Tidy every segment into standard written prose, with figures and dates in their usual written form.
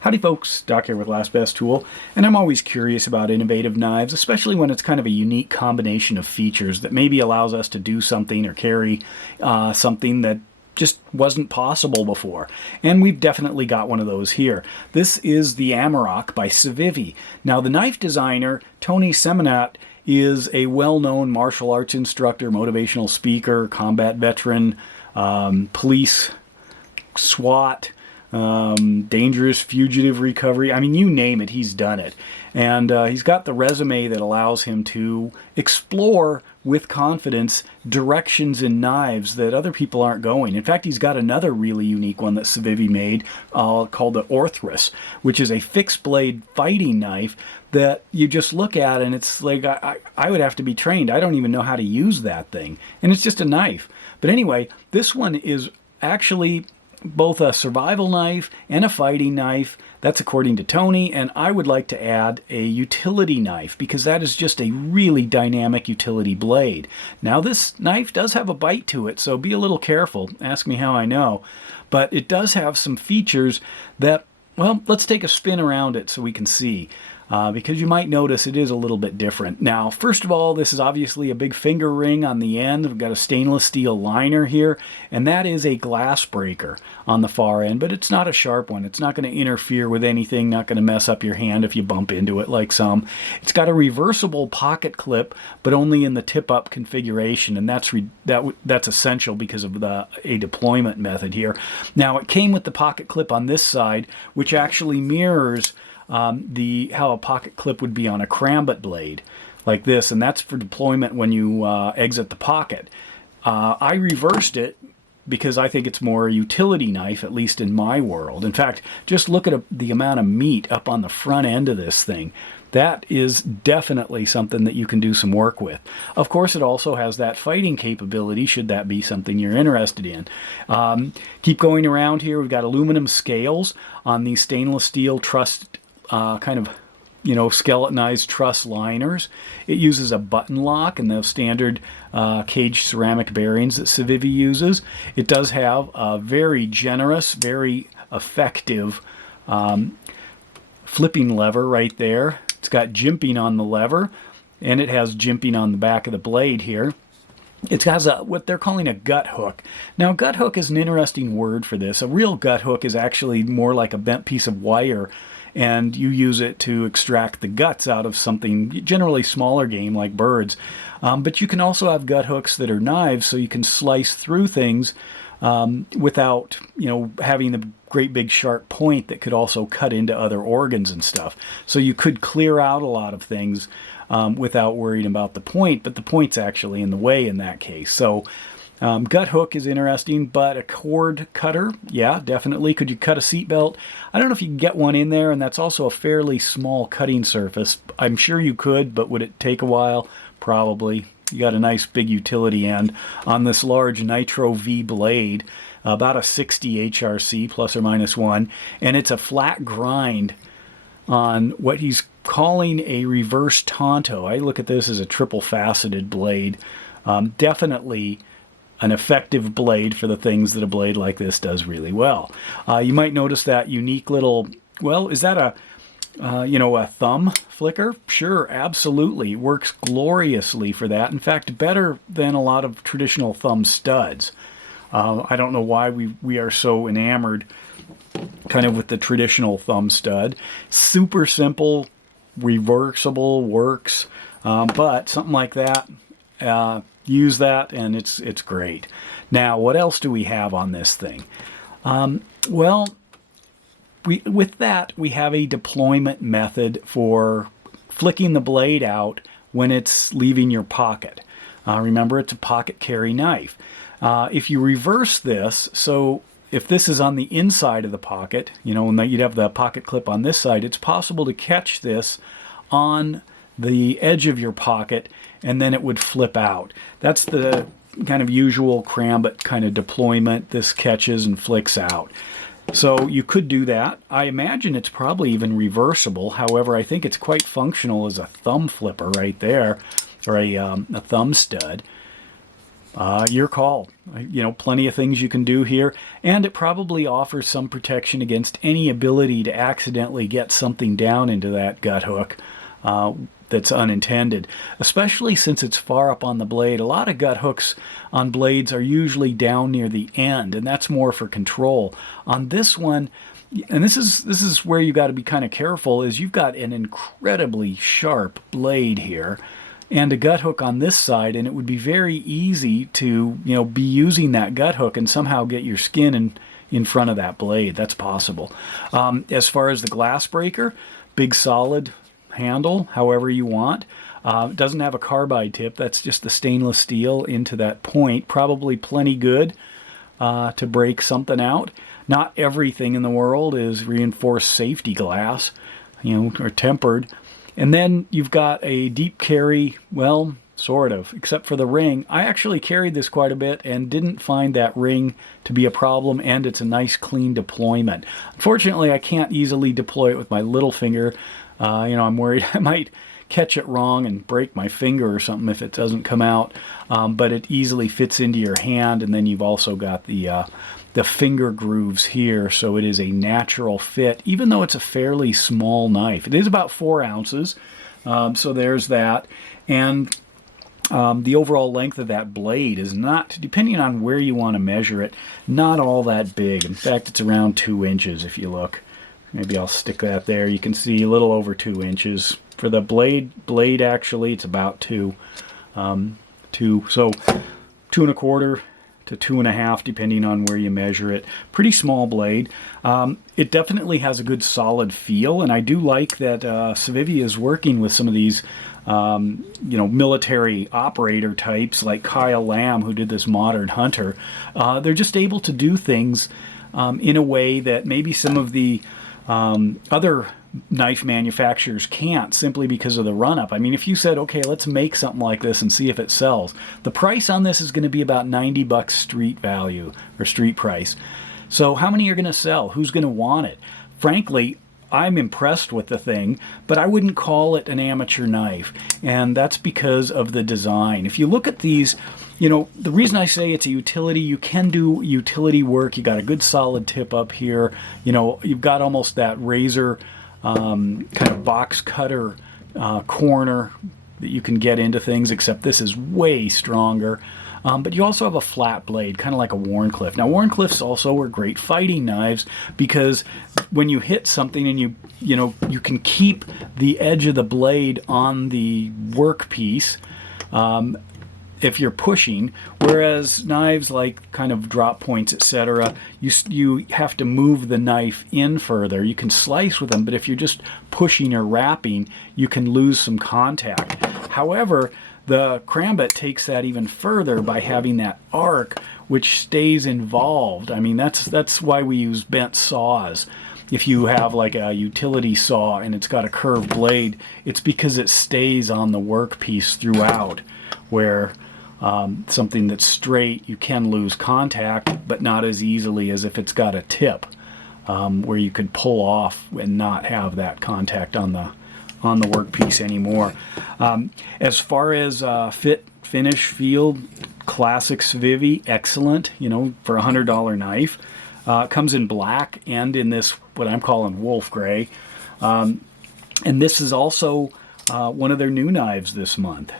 Howdy folks, Doc here with Last Best Tool, and I'm always curious about innovative knives, especially when it's kind of a unique combination of features that maybe allows us to do something or carry something that just wasn't possible before. And we've definitely got one of those here. This is the Amarok by Civivi. Now the knife designer, Tony Sentmanat, is a well-known martial arts instructor, motivational speaker, combat veteran, police, SWAT, dangerous fugitive recovery. I mean, you name it, he's done it. And he's got the resume that allows him to explore with confidence directions in knives that other people aren't going. In fact, he's got another really unique one that Civivi made called the Orthrus, which is a fixed blade fighting knife that you just look at and it's like, I would have to be trained. I don't even know how to use that thing. And it's just a knife. But anyway, this one is actually both a survival knife and a fighting knife. That's according to Tony, and I would like to add a utility knife because that is just a really dynamic utility blade. Now this knife does have a bite to it, so be a little careful. Ask me how I know. But it does have some features that, well, let's take a spin around it so we can see. Because you might notice it is a little bit different. Now, first of all, this is obviously a big finger ring on the end. We've got a stainless steel liner here, and that is a glass breaker on the far end, but it's not a sharp one. It's not going to interfere with anything, not going to mess up your hand if you bump into it like some. It's got a reversible pocket clip, but only in the tip-up configuration, and that's essential because of a deployment method here. Now, it came with the pocket clip on this side, which actually mirrors how a pocket clip would be on a crambit blade like this, and that's for deployment when you exit the pocket. I reversed it because I think it's more a utility knife, at least in my world. In fact, just look at the amount of meat up on the front end of this thing. That is definitely something that you can do some work with. Of course, it also has that fighting capability, should that be something you're interested in. Keep going around here. We've got aluminum scales on these stainless steel truss kind of, skeletonized truss liners. It uses a button lock and the standard caged ceramic bearings that Civivi uses. It does have a very generous, very effective flipping lever right there. It's got jimping on the lever, and it has jimping on the back of the blade here. It has what they're calling a gut hook. Now, gut hook is an interesting word for this. A real gut hook is actually more like a bent piece of wire, and you use it to extract the guts out of something, generally smaller game like birds. But you can also have gut hooks that are knives, so you can slice through things without, having the great big sharp point that could also cut into other organs and stuff. So you could clear out a lot of things without worrying about the point, but the point's actually in the way in that case. So gut hook is interesting, but a cord cutter, yeah, definitely. Could you cut a seatbelt? I don't know if you can get one in there, and that's also a fairly small cutting surface. I'm sure you could, but would it take a while? Probably. You got a nice big utility end on this large Nitro V blade, about a 60 HRC plus or minus 1, and it's a flat grind on what he's calling a reverse Tonto. I look at this as a triple faceted blade. Definitely an effective blade for the things that a blade like this does really well. You might notice that unique little, well, is that a thumb flicker? Sure, absolutely. Works gloriously for that. In fact, better than a lot of traditional thumb studs. I don't know why we are so enamored kind of with the traditional thumb stud. Super simple, reversible, works, but something like that, use that and it's great. Now, what else do we have on this thing? With that, we have a deployment method for flicking the blade out when it's leaving your pocket. Remember, it's a pocket carry knife. If you reverse this, so if this is on the inside of the pocket, and you'd have the pocket clip on this side, it's possible to catch this on the edge of your pocket and then it would flip out. That's the kind of usual crambit kind of deployment. This catches and flicks out. So you could do that. I imagine it's probably even reversible. However, I think it's quite functional as a thumb flipper right there, or a thumb stud. Your call. Plenty of things you can do here, and it probably offers some protection against any ability to accidentally get something down into that gut hook that's unintended, especially since it's far up on the blade. A lot of gut hooks on blades are usually down near the end, and that's more for control. On this one, and this is where you got to be kind of careful, is you've got an incredibly sharp blade here and a gut hook on this side, and it would be very easy to be using that gut hook and somehow get your skin in front of that blade. That's possible. As far as the glass breaker, big solid handle, however you want. It doesn't have a carbide tip. That's just the stainless steel into that point. Probably plenty good to break something out. Not everything in the world is reinforced safety glass, or tempered. And then you've got a deep carry, well, sort of, except for the ring. I actually carried this quite a bit and didn't find that ring to be a problem, and it's a nice clean deployment. Unfortunately, I can't easily deploy it with my little finger. I'm worried I might catch it wrong and break my finger or something if it doesn't come out. But it easily fits into your hand, and then you've also got the finger grooves here, so it is a natural fit, even though it's a fairly small knife. It is about 4 ounces, so there's that. And the overall length of that blade is not, depending on where you want to measure it, not all that big. In fact, it's around 2 inches if you look. Maybe I'll stick that there. You can see a little over 2 inches. For the blade actually, it's about 2. So 2¼ to 2½, depending on where you measure it. Pretty small blade. It definitely has a good solid feel, and I do like that Civivi is working with some of these military operator types like Kyle Lamb, who did this Modern Hunter. They're just able to do things in a way that maybe some of the other knife manufacturers can't, simply because of the run-up. I mean, if you said, okay, let's make something like this and see if it sells, the price on this is going to be about $90 street value, or street price. So how many are going to sell? Who's going to want it? Frankly, I'm impressed with the thing, but I wouldn't call it an amateur knife, and that's because of the design. If you look at these, the reason I say it's a utility, you can do utility work. You got a good solid tip up here. You've got almost that razor kind of box cutter corner that you can get into things, except this is way stronger. But you also have a flat blade, kind of like a Wharncliffe. Now, Wharncliffes also are great fighting knives because when you hit something and you can keep the edge of the blade on the workpiece if you're pushing, whereas knives like kind of drop points, etc., you have to move the knife in further. You can slice with them, but if you're just pushing or wrapping, you can lose some contact. However, the Crambit takes that even further by having that arc, which stays involved. I mean, that's why we use bent saws. If you have like a utility saw and it's got a curved blade, it's because it stays on the workpiece throughout, where something that's straight, you can lose contact, but not as easily as if it's got a tip, where you could pull off and not have that contact on the workpiece anymore. As far as fit, finish, feel, classic Civivi, excellent. For a $100 knife, comes in black and in this what I'm calling wolf gray, and this is also one of their new knives this month.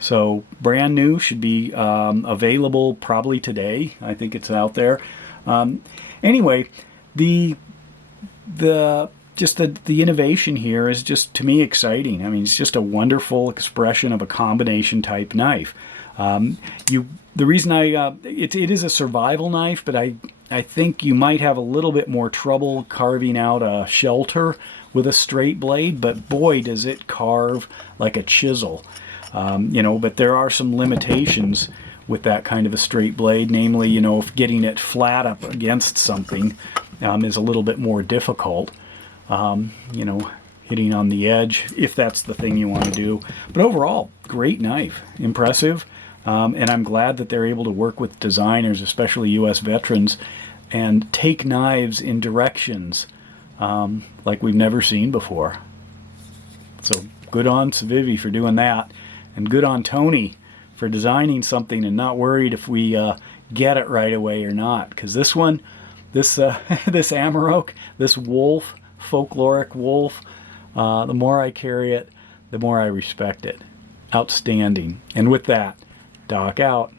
So brand new, should be available probably today. I think it's out there. Anyway, the innovation here is just, to me, exciting. I mean, it's just a wonderful expression of a combination type knife. The reason it is a survival knife, but I think you might have a little bit more trouble carving out a shelter with a straight blade, but boy, does it carve like a chisel. But there are some limitations with that kind of a straight blade, namely, if getting it flat up against something is a little bit more difficult. Hitting on the edge, if that's the thing you want to do. But overall, great knife, impressive, and I'm glad that they're able to work with designers, especially U.S. veterans, and take knives in directions like we've never seen before. So good on Civivi for doing that, and good on Tony for designing something and not worried if we get it right away or not. Because this one, this this Amarok, this wolf, folkloric wolf, the more I carry it, the more I respect it. Outstanding. And with that, Doc out.